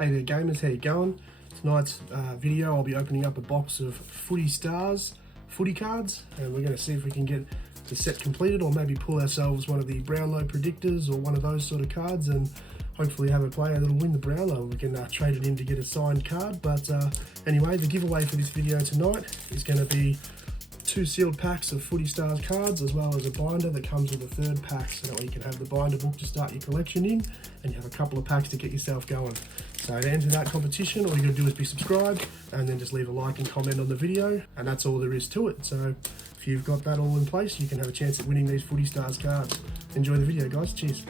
Hey there gamers, how you going? Tonight's video I'll be opening up a box of Footy Stars footy cards, and we're going to see if we can get the set completed, or maybe pull ourselves one of the Brownlow predictors or one of those sort of cards, and hopefully have a player that'll win the Brownlow. We can trade it in to get a signed card. But anyway, the giveaway for this video tonight is going to be 2 sealed packs of Footy Stars cards, as well as a binder that comes with a third pack, so that way you can have the binder book to start your collection in, and you have a couple of packs to get yourself going. So to enter that competition, all you gotta do is be subscribed, and then just leave a like and comment on the video, and that's all there is to it. So if you've got that all in place, you can have a chance at winning these Footy Stars cards. Enjoy the video, guys. Cheers.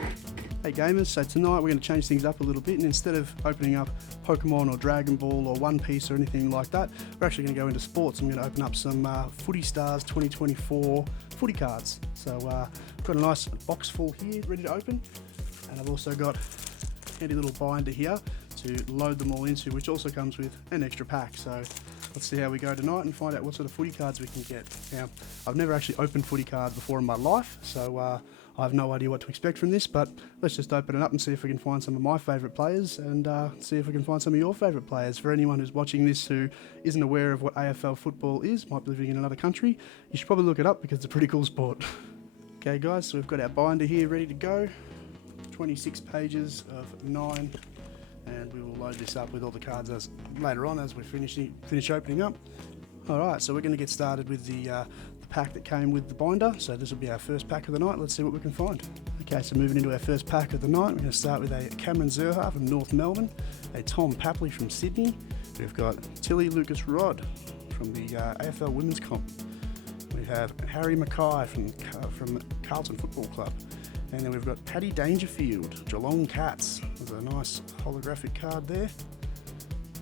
Hey gamers, so tonight we're going to change things up a little bit, and instead of opening up Pokemon or Dragon Ball or One Piece or anything like that, we're actually going to go into sports. I'm going to open up some Footy Stars 2024 footy cards. So I've got a nice box full here ready to open, and I've also got a handy little binder here to load them all into, which also comes with an extra pack. So let's see how we go tonight and find out what sort of footy cards we can get. Now, I've never actually opened footy cards before in my life, so I have no idea what to expect from this, but let's just open it up and see if we can find some of my favourite players, and see if we can find some of your favourite players. For anyone who's watching this who isn't aware of what AFL football is, might be living in another country, you should probably look it up because it's a pretty cool sport. Okay guys, so we've got our binder here ready to go. 26 pages of 9. And we will load this up with all the cards later on as we finish opening up. Alright, so we're going to get started with the pack that came with the binder. So this will be our first pack of the night. Let's see what we can find. Okay, so moving into our first pack of the night, we're going to start with a Cameron Zurhaar from North Melbourne, a Tom Papley from Sydney. We've got Tilly Lucas Rod from the AFL Women's Comp. We have Harry Mackay from Carlton Football Club. And then we've got Paddy Dangerfield, Geelong Cats. There's a nice holographic card there.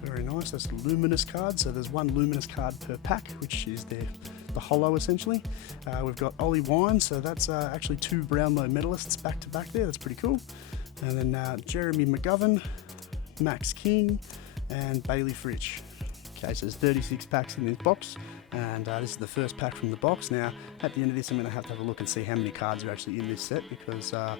Very nice. That's a luminous card. So there's one luminous card per pack, which is the holo essentially. We've got Ollie Wine. So that's actually 2 Brownlow medalists back to back there. That's pretty cool. And then Jeremy McGovern, Max King, and Bailey Fritsch. Okay, so there's 36 packs in this box, and this is the first pack from the box. Now, at the end of this, I'm going to have a look and see how many cards are actually in this set, because, well,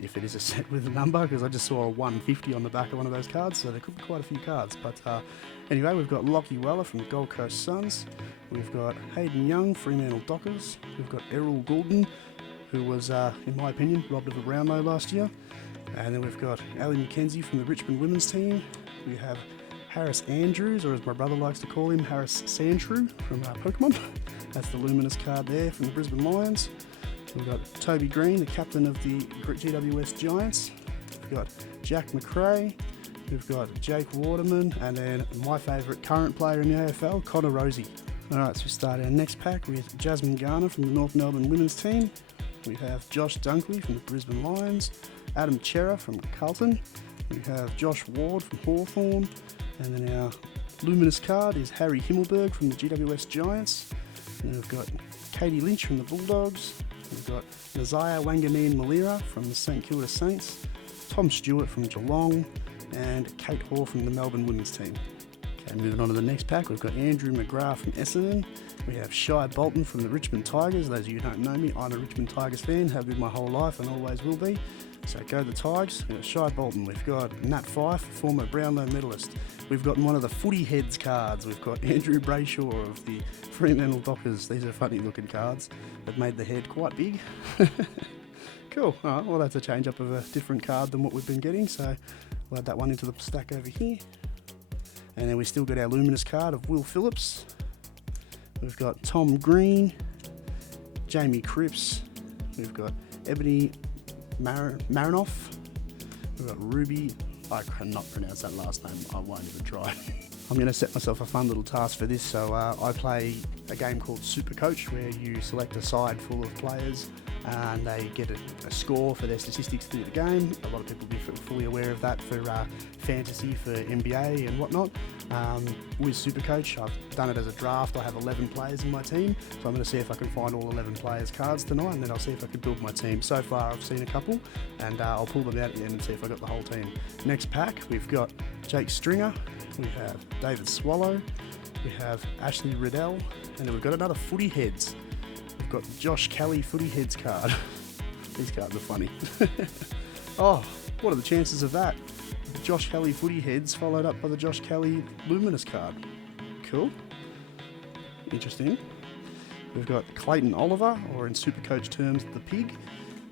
if it is a set with a number, because I just saw a 150 on the back of one of those cards, so there could be quite a few cards. But anyway, we've got Lockie Weller from the Gold Coast Suns. We've got Hayden Young, Fremantle Dockers. We've got Errol Goulden, who was, in my opinion, robbed of a Brownlow last year. And then we've got Ali McKenzie from the Richmond Women's Team. We have Harris Andrews, or as my brother likes to call him, Harris Sandshrew from Pokemon. That's the luminous card there from the Brisbane Lions. We've got Toby Green, the captain of the GWS Giants. We've got Jack McRae. We've got Jake Waterman, and then my favourite current player in the AFL, Connor Rosie. Alright, so we start our next pack with Jasmine Garner from the North Melbourne Women's Team. We have Josh Dunkley from the Brisbane Lions. Adam Chera from Carlton. We have Josh Ward from Hawthorn. And then our luminous card is Harry Himmelberg from the GWS Giants. And we've got Katie Lynch from the Bulldogs. We've got Nazaya Wanganeen-Malira from the St Kilda Saints. Tom Stewart from Geelong. And Kate Hoare from the Melbourne Women's Team. Okay, moving on to the next pack, we've got Andrew McGrath from Essendon. We have Shai Bolton from the Richmond Tigers. Those of you who don't know me, I'm a Richmond Tigers fan, have been my whole life and always will be. So go the Tigers. We've got Shai Bolton. We've got Nat Fyfe, former Brownlow medalist. We've got one of the Footy Heads cards. We've got Andrew Brayshaw of the Fremantle Dockers. These are funny looking cards that made the head quite big. Cool. All right, well, that's a change up of a different card than what we've been getting. So we'll add that one into the stack over here. And then we still got our luminous card of Will Phillips. We've got Tom Green, Jamie Cripps. We've got Ebony Marinoff. We've got Ruby. I cannot pronounce that last name. I won't even try. I'm going to set myself a fun little task for this. So I play a game called Super Coach, where you select a side full of players and they get a score for their statistics through the game. A lot of people will be fully aware of that for fantasy, for NBA and whatnot. With Super Coach, I've done it as a draft. I have 11 players in my team, so I'm going to see if I can find all 11 players' cards tonight, and then I'll see if I can build my team. So far I've seen a couple, and I'll pull them out at the end and see if I got the whole team. Next pack, we've got Jake Stringer, we have David Swallow, we have Ashley Riddell, and then we've got another Footy Heads. We've got Josh Kelly Footy Heads card. These cards are funny. Oh, what are the chances of that? Josh Kelly footy heads followed up by the Josh Kelly luminous card. Cool. Interesting. We've got Clayton Oliver, or in Supercoach terms, the pig.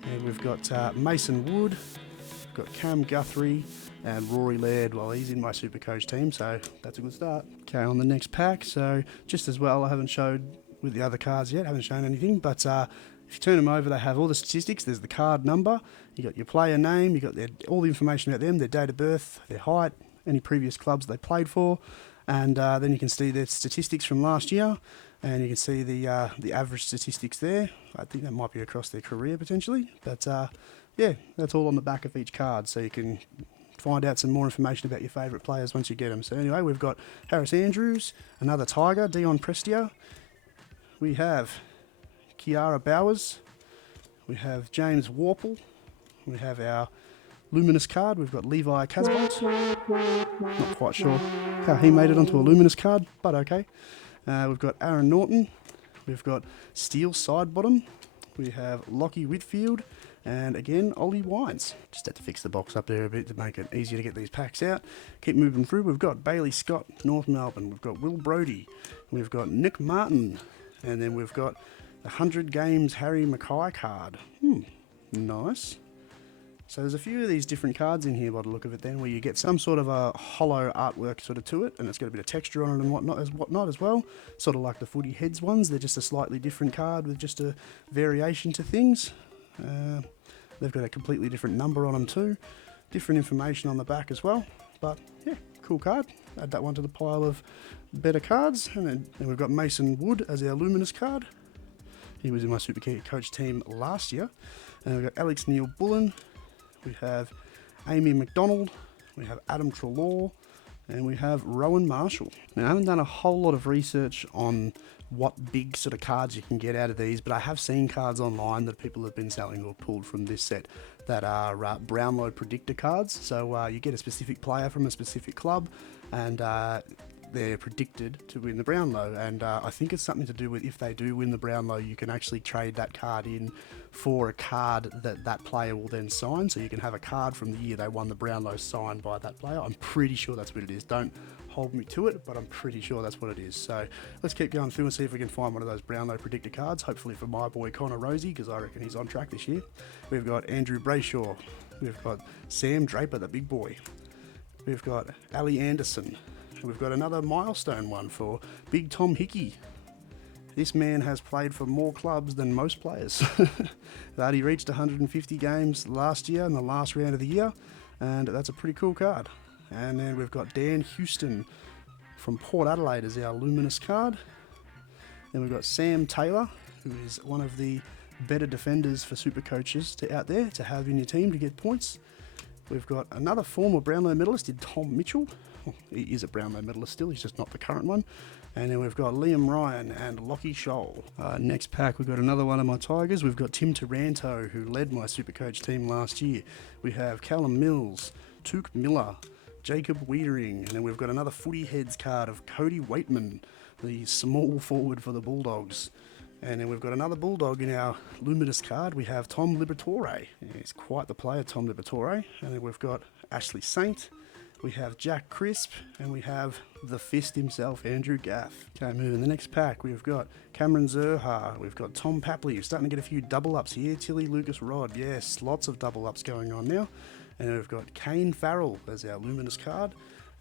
And we've got Mason Wood. We've got Cam Guthrie and Rory Laird. Well, he's in my Supercoach team, so that's a good start. Okay, on the next pack. So just as well, I haven't showed with the other cards yet. Haven't shown anything, but if you turn them over, they have all the statistics. There's the card number. You got your player name. You got all the information about them, their date of birth, their height, any previous clubs they played for, and then you can see their statistics from last year. And you can see the average statistics there. I think that might be across their career potentially. But yeah, that's all on the back of each card. So you can find out some more information about your favourite players once you get them. So anyway, we've got Harris Andrews, another Tiger, Dion Prestia. We have Kiara Bowers. We have James Warple. We have our luminous card. We've got Levi Casbolt. Not quite sure how he made it onto a luminous card, but okay. We've got Aaron Norton, we've got Steel Sidebottom, we have Lockie Whitfield, and again, Ollie Wines. Just had to fix the box up there a bit to make it easier to get these packs out. Keep moving through. We've got Bailey Scott, North Melbourne. We've got Will Brodie. We've got Nick Martin. And then we've got the 100 Games Harry Mackay card. Nice. So there's a few of these different cards in here by the look of it then, where you get some sort of a hollow artwork sort of to it, and it's got a bit of texture on it and whatnot as well. Sort of like the footy heads ones. They're just a slightly different card with just a variation to things. They've got a completely different number on them too. Different information on the back as well. But yeah, cool card. Add that one to the pile of better cards. And then we've got Mason Wood as our luminous card. He was in my Supercoach team last year. And we've got Alex Neil-Bullen. We have Amy McDonald, we have Adam Treloar, and we have Rowan Marshall. Now, I haven't done a whole lot of research on what big sort of cards you can get out of these, but I have seen cards online that people have been selling or pulled from this set that are Brownlow predictor cards. So you get a specific player from a specific club, and they're predicted to win the Brownlow, and I think it's something to do with if they do win the Brownlow, you can actually trade that card in for a card that player will then sign. So you can have a card from the year they won the Brownlow signed by that player. I'm pretty sure that's what it is. Don't hold me to it, but I'm pretty sure that's what it is. So let's keep going through and see if we can find one of those Brownlow predictor cards, hopefully for my boy Connor Rosie, because I reckon he's on track this year. We've got Andrew Brayshaw. We've got Sam Draper, the big boy. We've got Ali Anderson. We've got another milestone one for Big Tom Hickey. This man has played for more clubs than most players. That he reached 150 games last year in the last round of the year, and that's a pretty cool card. And then we've got Dan Houston from Port Adelaide as our luminous card. Then we've got Sam Taylor, who is one of the better defenders for super coaches out there to have in your team to get points. We've got another former Brownlow medalist in Tom Mitchell. Well, he is a Brownlow medalist still, he's just not the current one. And then we've got Liam Ryan and Lockie Scholl. Next pack, we've got another one of my Tigers. We've got Tim Taranto, who led my Supercoach team last year. We have Callum Mills, Took Miller, Jacob Wiedering, and then we've got another footy heads card of Cody Waitman, the small forward for the Bulldogs. And then we've got another Bulldog in our luminous card. We have Tom Liberatore. He's quite the player, Tom Liberatore. And then we've got Ashley Saint. We have Jack Crisp, and we have the Fist himself, Andrew Gaff. Okay, moving the next pack, we've got Cameron Zerha, we've got Tom Papley. We're starting to get a few double ups here. Tilly Lucas Rod, yes, lots of double ups going on now. And then we've got Kane Farrell as our luminous card,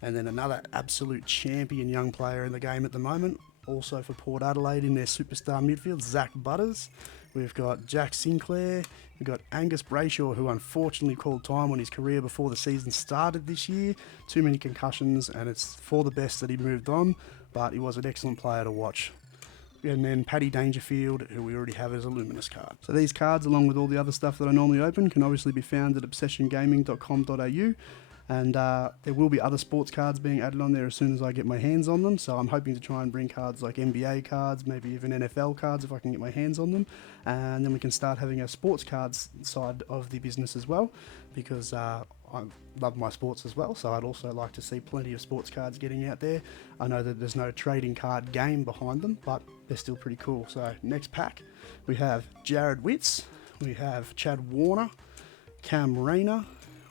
and then another absolute champion young player in the game at the moment, also for Port Adelaide in their superstar midfield, Zach Butters. We've got Jack Sinclair. We've got Angus Brayshaw, who unfortunately called time on his career before the season started this year. Too many concussions, and it's for the best that he moved on, but he was an excellent player to watch. And then Paddy Dangerfield, who we already have as a luminous card. So these cards, along with all the other stuff that I normally open, can obviously be found at obsessiongaming.com.au. And there will be other sports cards being added on there as soon as I get my hands on them. So I'm hoping to try and bring cards like NBA cards, maybe even NFL cards if I can get my hands on them. And then we can start having a sports cards side of the business as well, because I love my sports as well. So I'd also like to see plenty of sports cards getting out there. I know that there's no trading card game behind them, but they're still pretty cool. So next pack, we have Jared Witts, we have Chad Warner, Cam Rayner,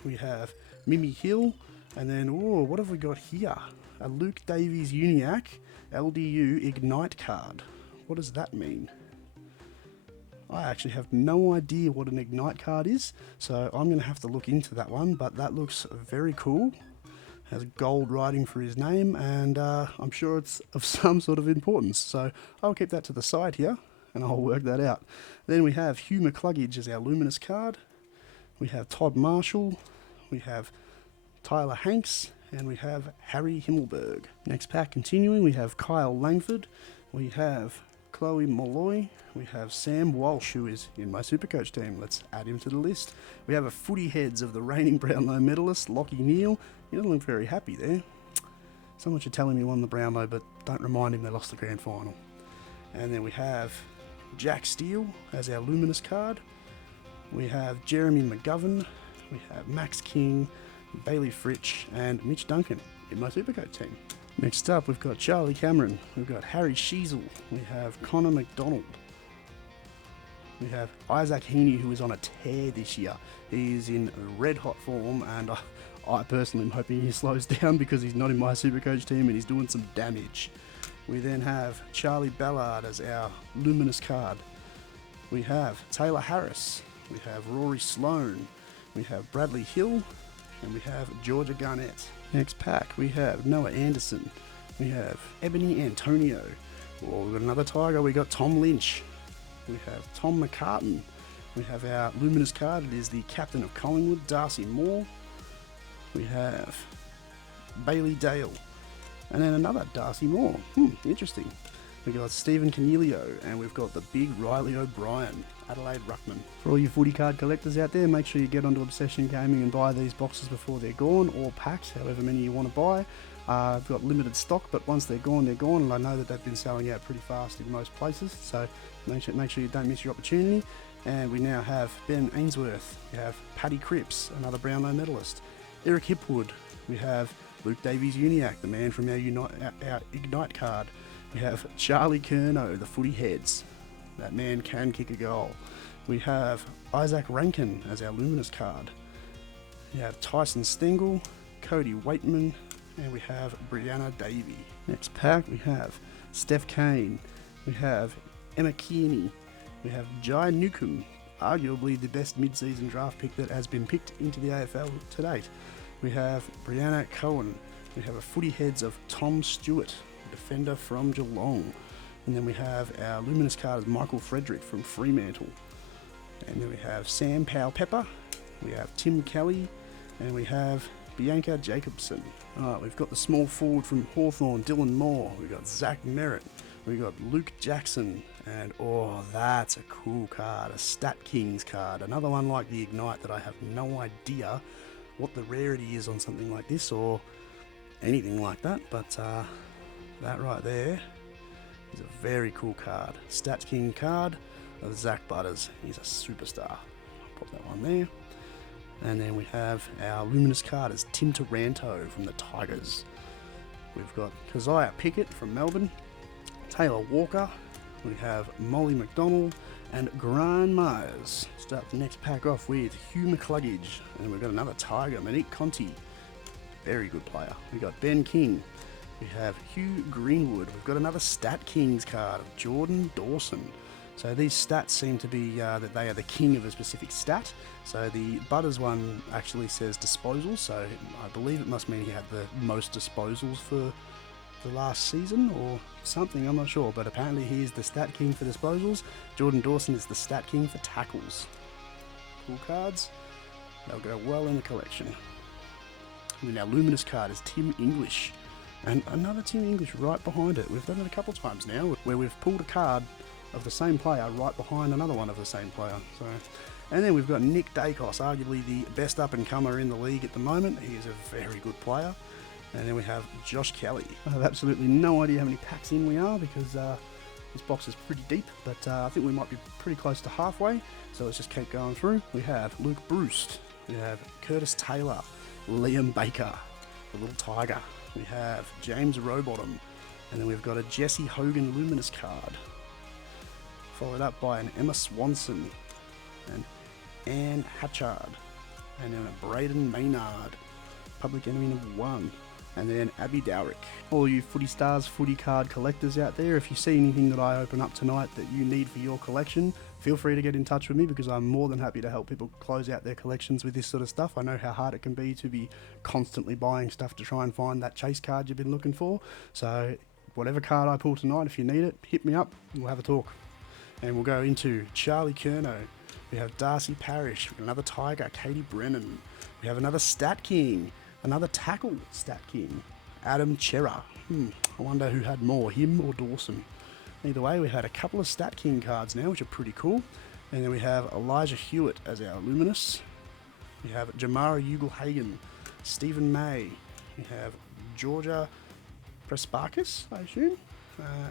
we have Mimi Hill, And then, oh, what have we got here? A Luke Davies Uniac LDU Ignite card. What does that mean? I actually have no idea what an Ignite card is, so I'm going to have to look into that one, but that looks very cool. Has gold writing for his name, and I'm sure it's of some sort of importance, so I'll keep that to the side here, and I'll work that out. Then we have Hugh McCluggage as our Luminous card. We have Todd Marshall. We have Tyler Hanks, and we have Harry Himmelberg. Next pack continuing, we have Kyle Langford. We have Chloe Molloy. We have Sam Walsh, who is in my Supercoach team. Let's add him to the list. We have a footy heads of the reigning Brownlow medalist, Lockie Neal. He doesn't look very happy there. Someone should tell him he won the Brownlow, but don't remind him they lost the grand final. And then we have Jack Steele as our Luminous card. We have Jeremy McGovern. We have Max King, Bailey Fritsch, and Mitch Duncan in my Supercoach team. Next up, we've got Charlie Cameron. We've got Harry Sheasel. We have Connor McDonald. We have Isaac Heaney, who is on a tear this year. He is in red hot form, and I personally am hoping he slows down because he's not in my Supercoach team and he's doing some damage. We then have Charlie Ballard as our Luminous card. We have Taylor Harris. We have Rory Sloane. We have Bradley Hill. And we have Georgia Garnett. Next pack, we have Noah Anderson. We have Ebony Antonio. Oh, we've got another Tiger. We got Tom Lynch. We have Tom McCartan. We have our Luminous card. It is the captain of Collingwood, Darcy Moore. We have Bailey Dale. And then another Darcy Moore. Interesting. We got Stephen Cornelio, and we've got the big Riley O'Brien, Adelaide Ruckman. For all you footy card collectors out there, make sure you get onto Obsession Gaming and buy these boxes before they're gone, or packs, however many you want to buy. I've got limited stock, but once they're gone, and I know that they've been selling out pretty fast in most places, so make sure you don't miss your opportunity. And we now have Ben Ainsworth, we have Paddy Cripps, another Brownlow medalist, Eric Hipwood, we have Luke Davies Uniac, the man from our Ignite card. We have Charlie Curnow, the footy heads. That man can kick a goal. We have Isaac Rankin as our Luminous card. We have Tyson Stengel, Cody Waitman, and we have Brianna Davey. Next pack, we have Steph Kane. We have Emma Kearney. We have Jai Newcomb, arguably the best mid-season draft pick that has been picked into the AFL to date. We have Brianna Cohen. We have a footy heads of Tom Stewart, defender from Geelong. And then we have our Luminous card is Michael Frederick from Fremantle. And then we have Sam Powell-Pepper, we have Tim Kelly, and we have Bianca Jacobson. Alright, we've got the small forward from Hawthorn, Dylan Moore. We've got Zach Merritt. We've got Luke Jackson. And oh, that's a cool card, a Stat Kings card. Another one like the Ignite that I have no idea what the rarity is on something like this or anything like that, but that right there is a very cool card. Stats King card of Zach Butters. He's a superstar. I'll pop that one there. And then we have our Luminous card is Tim Taranto from the Tigers. We've got Keziah Pickett from Melbourne, Taylor Walker, we have Molly McDonald, and Grant Myers. Start the next pack off with Hugh McCluggage, and we've got another Tiger, Monique Conti. Very good player. We got Ben King. We have Hugh Greenwood. We've got another Stat Kings card of Jordan Dawson. So these stats seem to be that they are the king of a specific stat. So the Butters one actually says disposals, so I believe it must mean he had the most disposals for the last season or something, I'm not sure, but apparently he is the stat king for disposals. Jordan Dawson is the stat king for tackles. Cool cards. They'll go well in the collection. And then our Luminous card is Tim English. And another Tim English right behind it. We've done it a couple of times now where we've pulled a card of the same player right behind another one of the same player. And then we've got Nick Dacos, arguably the best up-and-comer in the league at the moment. He is a very good player. And then we have Josh Kelly. I have absolutely no idea how many packs in we are because this box is pretty deep, but I think we might be pretty close to halfway. So let's just keep going through. We have Luke Bruce. We have Curtis Taylor, Liam Baker, the little Tiger. We have James Rowbottom. And then we've got a Jesse Hogan Luminous card. Followed up by an Emma Swanson and Anne Hatchard. And then a Braden Maynard. Public Enemy #1. And then Abby Dowrick. All you Footy Stars footy card collectors out there, if you see anything that I open up tonight that you need for your collection, feel free to get in touch with me, because I'm more than happy to help people close out their collections with this sort of stuff. I know how hard it can be to be constantly buying stuff to try and find that chase card you've been looking for. So whatever card I pull tonight, if you need it, hit me up and we'll have a talk. And we'll go into Charlie Curnow. We have Darcy Parish, another Tiger, Katie Brennan. We have another Stat King, another Tackle Stat King, Adam Chera. I wonder who had more, him or Dawson. Either way, we had a couple of Stat King cards now, which are pretty cool. And then we have Elijah Hewitt as our Luminous. We have Jamara Ugle-Hagan, Stephen May. We have Georgia Prespakis, I assume,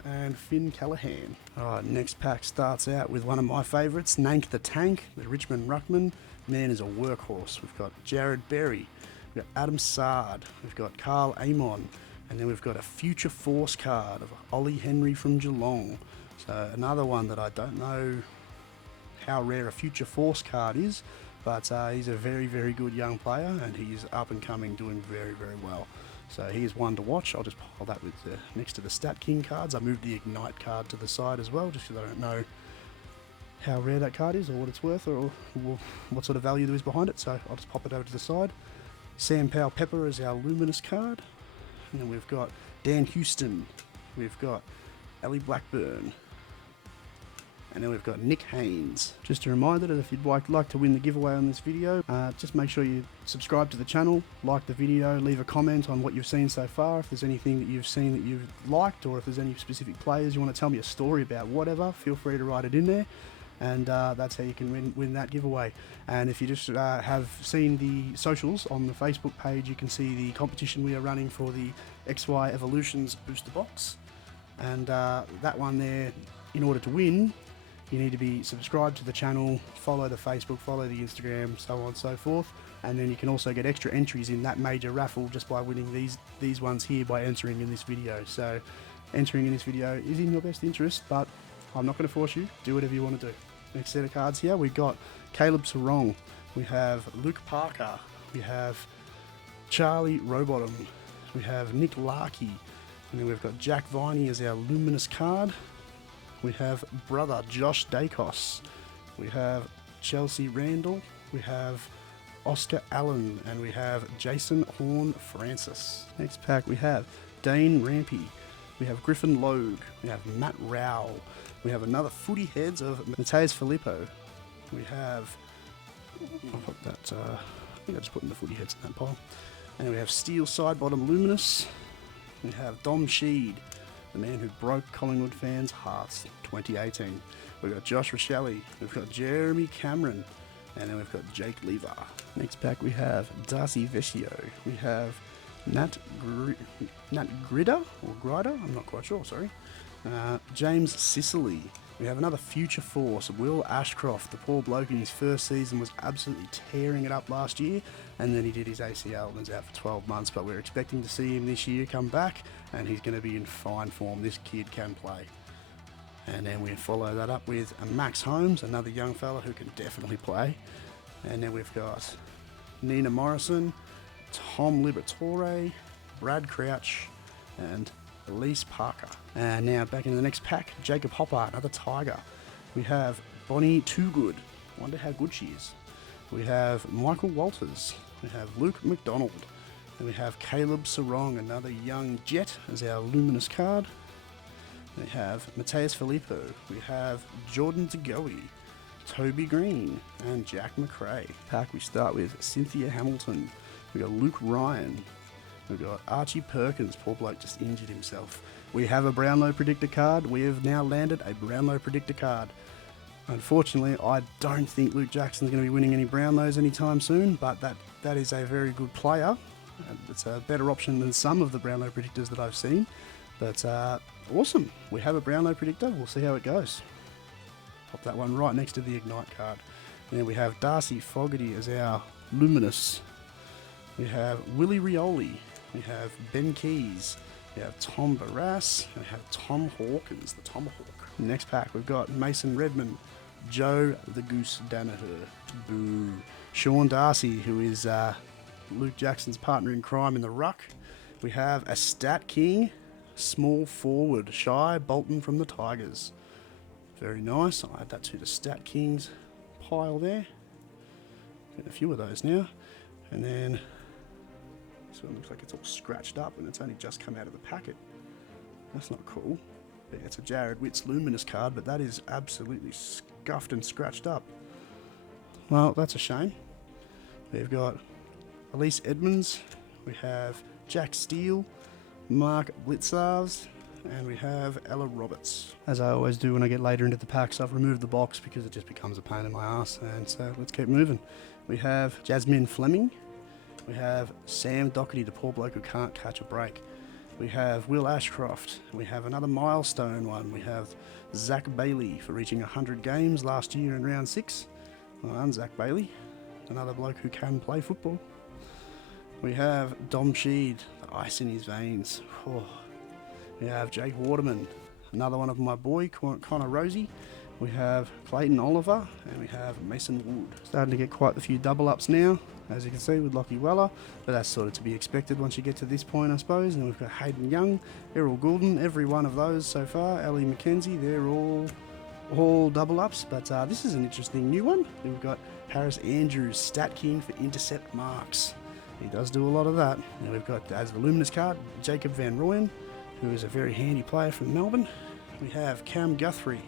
and Finn Callahan. Alright, next pack starts out with one of my favourites, Nank the Tank, the Richmond Ruckman. Man is a workhorse. We've got Jared Berry, we've got Adam Sard, we've got Carl Amon, and then we've got a Future Force card of Ollie Henry from Geelong. So another one that I don't know how rare a Future Force card is, but he's a very, very good young player, and he's up and coming, doing very, very well. So here's one to watch. I'll just pile that with next to the Stat King cards. I moved the Ignite card to the side as well, just because I don't know how rare that card is or what it's worth or what sort of value there is behind it. So I'll just pop it over to the side. Sam Powell Pepper is our Luminous card. And then we've got Dan Houston. We've got Ellie Blackburn. And then we've got Nick Haynes. Just a reminder that if you'd like to win the giveaway on this video, just make sure you subscribe to the channel, like the video, leave a comment on what you've seen so far. If there's anything that you've seen that you've liked, or if there's any specific players you want to tell me a story about, whatever, feel free to write it in there. And that's how you can win that giveaway. And if you just have seen the socials on the Facebook page, you can see the competition we are running for the XY Evolutions booster box. And that one there, in order to win, you need to be subscribed to the channel, follow the Facebook, follow the Instagram, so on and so forth. And then you can also get extra entries in that major raffle just by winning these ones here by entering in this video. So entering in this video is in your best interest, but I'm not going to force you. Do whatever you want to do. Next set of cards here, we've got Caleb Sarong, we have Luke Parker, we have Charlie Rowbottom, we have Nick Larkey, and then we've got Jack Viney as our Luminous card. We have brother Josh Dacos, we have Chelsea Randall, we have Oscar Allen, and we have Jason Horn Francis. Next pack we have Dane Rampy, we have Griffin Logue, we have Matt Rowell, we have another Footy Heads of Mateus Filippo, we have, I'll put that, I think I just put in the Footy Heads in that pile, and we have Steel Side Bottom Luminous, we have Dom Sheed, the man who broke Collingwood fans' hearts, 2018. We've got Josh Rochelle, we've got Jeremy Cameron, and then we've got Jake Lever. Next pack we have Darcy Vescio, we have Nat Grider, or Grider, I'm not quite sure, sorry. James Sicily. We have another Future Force, Will Ashcroft. The poor bloke in his first season was absolutely tearing it up last year, and then he did his ACL and was out for 12 months, but we're expecting to see him this year come back, and he's going to be in fine form. This kid can play. And then we follow that up with Max Holmes, another young fella who can definitely play. And then we've got Nina Morrison, Tom Liberatore, Brad Crouch, and Elise Parker. And now back into the next pack, Jacob Hopper, another Tiger. We have Bonnie Toogood, wonder how good she is. We have Michael Walters, we have Luke McDonald, and we have Caleb Sarong, another young Jet as our Luminous card. We have Mateus Filippo, we have Jordan DeGoey, Toby Green, and Jack McRae. Pack we start with Cynthia Hamilton, we got Luke Ryan, we've got Archie Perkins, poor bloke just injured himself. We have a Brownlow predictor card. We have now landed a Brownlow predictor card. Unfortunately, I don't think Luke Jackson's going to be winning any Brownlows anytime soon, but that is a very good player. It's a better option than some of the Brownlow predictors that I've seen. But awesome. We have a Brownlow predictor. We'll see how it goes. Pop that one right next to the Ignite card. And then we have Darcy Fogarty as our Luminous. We have Willie Rioli. We have Ben Keys. We have Tom Barras. And we have Tom Hawkins, the Tomahawk. Next pack, we've got Mason Redmond, Joe the Goose Danaher, boo. Sean Darcy, who is Luke Jackson's partner in crime in the ruck. We have a Stat King, small forward, Shy Bolton from the Tigers. Very nice. I'll add that to the Stat Kings pile there. Getting a few of those now. And then this one looks like it's all scratched up and it's only just come out of the packet. That's not cool. Yeah, it's a Jared Witts Luminous card, but that is absolutely scuffed and scratched up. Well, that's a shame. We've got Elise Edmonds, we have Jack Steele, Mark Blitzarves, and we have Ella Roberts. As I always do when I get later into the packs, I've removed the box because it just becomes a pain in my ass, and so let's keep moving. We have Jasmine Fleming, we have Sam Doherty, the poor bloke who can't catch a break. We have Will Ashcroft, we have another milestone one, we have Zach Bailey for reaching 100 games last year in round 6. Well done, Zach Bailey, another bloke who can play football. We have Dom Sheed, the ice in his veins. Oh. We have Jake Waterman, another one of my boy, Connor Rosie. We have Clayton Oliver, and we have Mason Wood. Starting to get quite a few double ups now, as you can see with Lockie Weller, but that's sort of to be expected once you get to this point, I suppose. And we've got Hayden Young, Errol Goulden, every one of those so far. Ellie McKenzie, they're all double ups, but this is an interesting new one. We've got Harris Andrews, Stat King for intercept marks. He does do a lot of that. Now we've got, as the Luminous card, Jacob Van Rooyen, who is a very handy player from Melbourne. We have Cam Guthrie.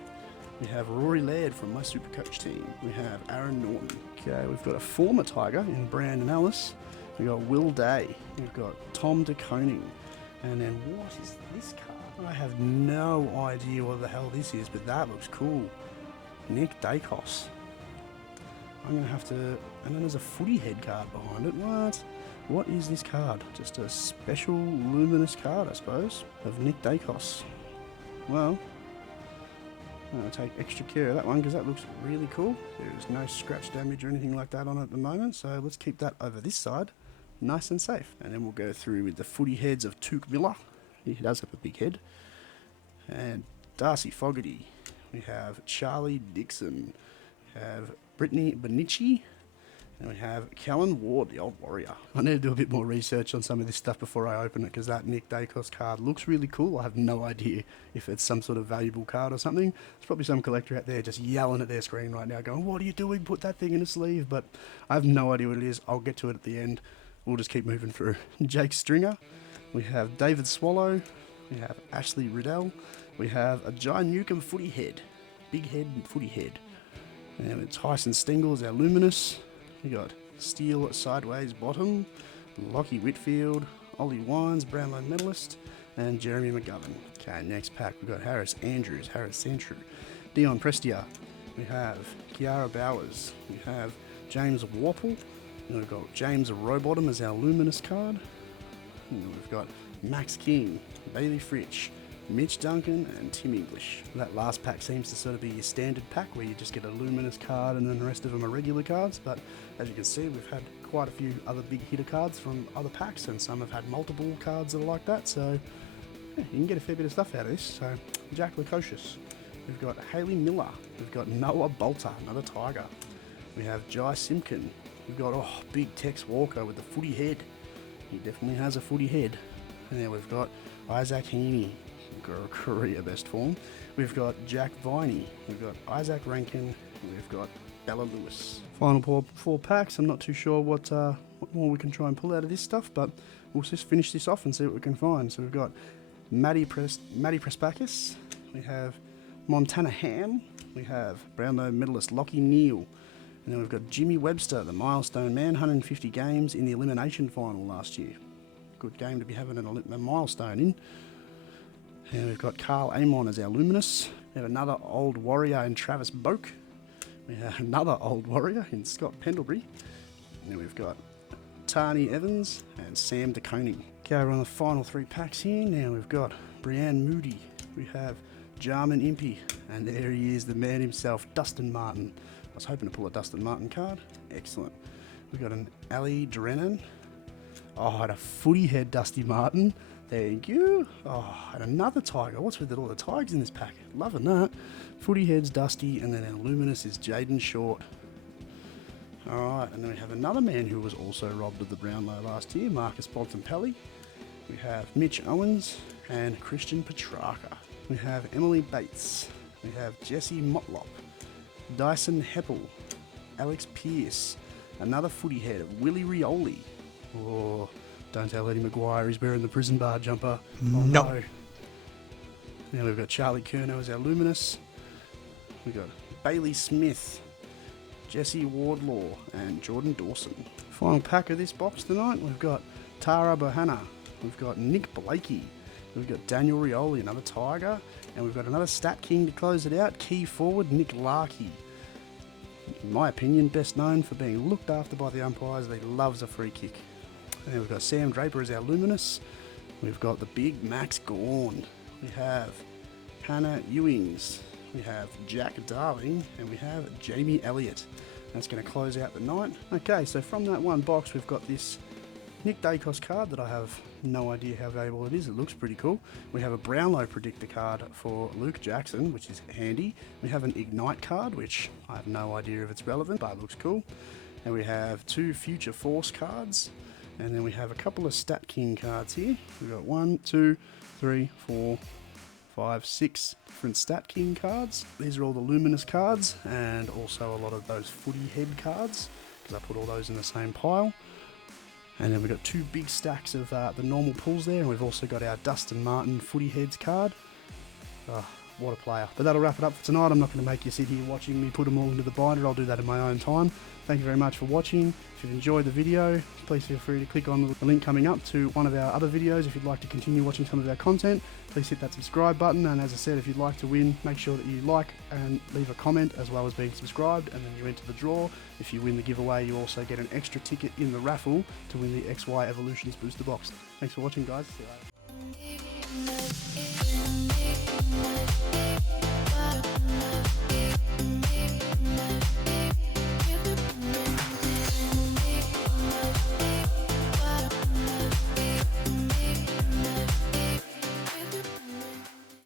We have Rory Laird from my Supercoach team. We have Aaron Norton. Okay, we've got a former Tiger in Brandon Ellis. We've got Will Day. We've got Tom de Koning. And then what is this card? I have no idea what the hell this is, but that looks cool. Nick Dacos. I'm going to have to... And then there's a footy head card behind it. What is this card? Just a special luminous card, I suppose, of Nick Dacos. Well, I'm going to take extra care of that one because that looks really cool. There's no scratch damage or anything like that on it at the moment, so let's keep that over this side, nice and safe. And then we'll go through with the footy heads of Took Miller. He does have a big head. And Darcy Fogarty. We have Charlie Dixon. We have Brittany Benici. And we have Callan Ward, the old warrior. I need to do a bit more research on some of this stuff before I open it because that Nick Dacos card looks really cool. I have no idea if it's some sort of valuable card or something. There's probably some collector out there just yelling at their screen right now going, what are you doing? Put that thing in a sleeve. But I have no idea what it is. I'll get to it at the end. We'll just keep moving through. Jake Stringer. We have David Swallow. We have Ashley Riddell. We have a John Newcomb footy head. Big head and footy head. And it's Tyson Stengel as our Luminous. We got Steele Sideways Bottom, Lockie Whitfield, Ollie Wines, Brownlow medalist, and Jeremy McGovern. Okay, next pack we've got Harris Andrews, Harris Centru, Dion Prestia. We have Kiara Bowers. We have James Wapple. And we've got James Rowbottom as our Luminous card. And we've got Max King, Bailey Fritsch, Mitch Duncan, and Tim English. That last pack seems to sort of be your standard pack where you just get a Luminous card and then the rest of them are regular cards, but as you can see we've had quite a few other big hitter cards from other packs and some have had multiple cards that are like that, so yeah, you can get a fair bit of stuff out of this. So Jack Lukosius, we've got Hayley Miller, we've got Noah Bolter, another Tiger, we have Jai Simpkin, we've got big Tex Walker with the footy head, he definitely has a footy head, and then we've got Isaac Heaney, career best form. We've got Jack Viney, we've got Isaac Rankin, we've got Bella Lewis. Final four packs. I'm not too sure what more we can try and pull out of this stuff, but we'll just finish this off and see what we can find. So we've got Maddie Prespakis, we have Montana Ham, we have Brownlow medalist Lockie Neal, and then we've got Jimmy Webster, the milestone man, 150 games in the elimination final last year. Good game to be having a milestone in. And we've got Carl Amon as our Luminous. We have another old warrior in Travis Boak. We have another old warrior in Scott Pendlebury. And then we've got Tani Evans and Sam de Koning. Okay, we're on the final 3 packs here. Now we've got Brianne Moody. We have Jarman Impey. And there he is, the man himself, Dustin Martin. I was hoping to pull a Dustin Martin card. Excellent. We've got an Ali Drennan. And a footy head Dusty Martin. Thank you. And another Tiger. What's with all the Tigers in this pack? Loving that. Footy heads Dusty, and then our Luminous is Jaden Short. Alright, and then we have another man who was also robbed of the Brownlow last year, Marcus Bontempelli. We have Mitch Owens and Christian Petrarca. We have Emily Bates. We have Jesse Motlop, Dyson Heppel, Alex Pearce, another footy head of Willie Rioli. Oh, don't tell Eddie Maguire he's wearing the prison bar jumper. Oh, no. Now we've got Charlie Curnow as our Luminous. We've got Bailey Smith, Jesse Wardlaw, and Jordan Dawson. Final pack of this box tonight, we've got Tara Bohanna, we've got Nick Blakey, we've got Daniel Rioli, another Tiger, and we've got another Stat King to close it out, key forward Nick Larkey. In my opinion, best known for being looked after by the umpires, he loves a free kick. And then we've got Sam Draper as our Luminous, we've got the big Max Gawn, we have Hannah Ewings, we have Jack Darling, and we have Jamie Elliott. That's going to close out the night. Okay, so from that one box, we've got this Nick Dacos card that I have no idea how valuable it is. It looks pretty cool. We have a Brownlow predictor card for Luke Jackson, which is handy. We have an Ignite card, which I have no idea if it's relevant, but it looks cool. And we have 2 Future Force cards. And then we have a couple of Stat King cards here. We've got 1, 2, 3, 4, 5, 6 different Stat King cards. These are all the Luminous cards and also a lot of those footy head cards because I put all those in the same pile. And then we've got 2 big stacks of the normal pulls there, and we've also got our Dustin Martin footy heads card. What a player. But that'll wrap it up for tonight. I'm not going to make you sit here watching me put them all into the binder. I'll do that in my own time. Thank you very much for watching. If you've enjoyed the video, please feel free to click on the link coming up to one of our other videos. If you'd like to continue watching some of our content, please hit that subscribe button. And as I said, if you'd like to win, make sure that you like and leave a comment as well as being subscribed, and then you enter the draw. If you win the giveaway, you also get an extra ticket in the raffle to win the XY Evolutions booster box. Thanks for watching, guys. See you later.